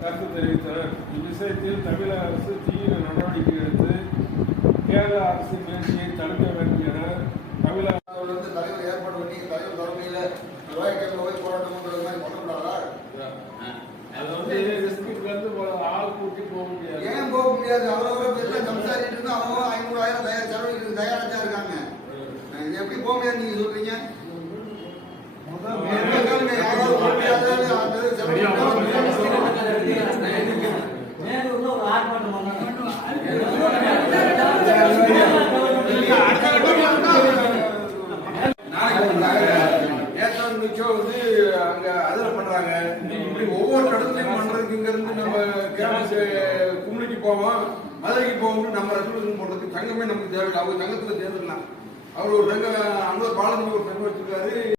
கருத்து தெரிவித்தனர். இவ்விஷயத்தில் தமிழக அரசு தீவிர நடவடிக்கை எடுத்து கேரள அரசின் முயற்சியை தடுக்க வேண்டும் என தமிழக தலைவர் ஏற்பாடு பண்ணி தலைவர் தலைமையில போராட்டம் பண்ணக்கூடாதா? அது வந்து ரிஸ்க்கு ஆள் கூட்டி போக முடியாது. ஏன் போக முடியாது? அவ்வளவு சம்சாரிட்டு இருந்து அவங்க 500,000 செலவு தயாராக இருக்காங்க. எப்படி போக முடியாது நீங்க சொல்றீங்க? ஒவ்வொரு இடத்துலையும் பண்றதுக்கு இங்க இருந்து நம்ம கும்மிடிக்கு போவோம், மதுரைக்கு போவோம். நம்ம ரெசல்யூஷன் போடுறதுக்கு சங்கமே நமக்கு தேவையில்லை. அவங்க சங்கத்துல சேர்ந்துடலாம். அவர் ஒரு சங்கம் அன்பர் பாலன் ஒரு சங்கம் வச்சிருக்காரு.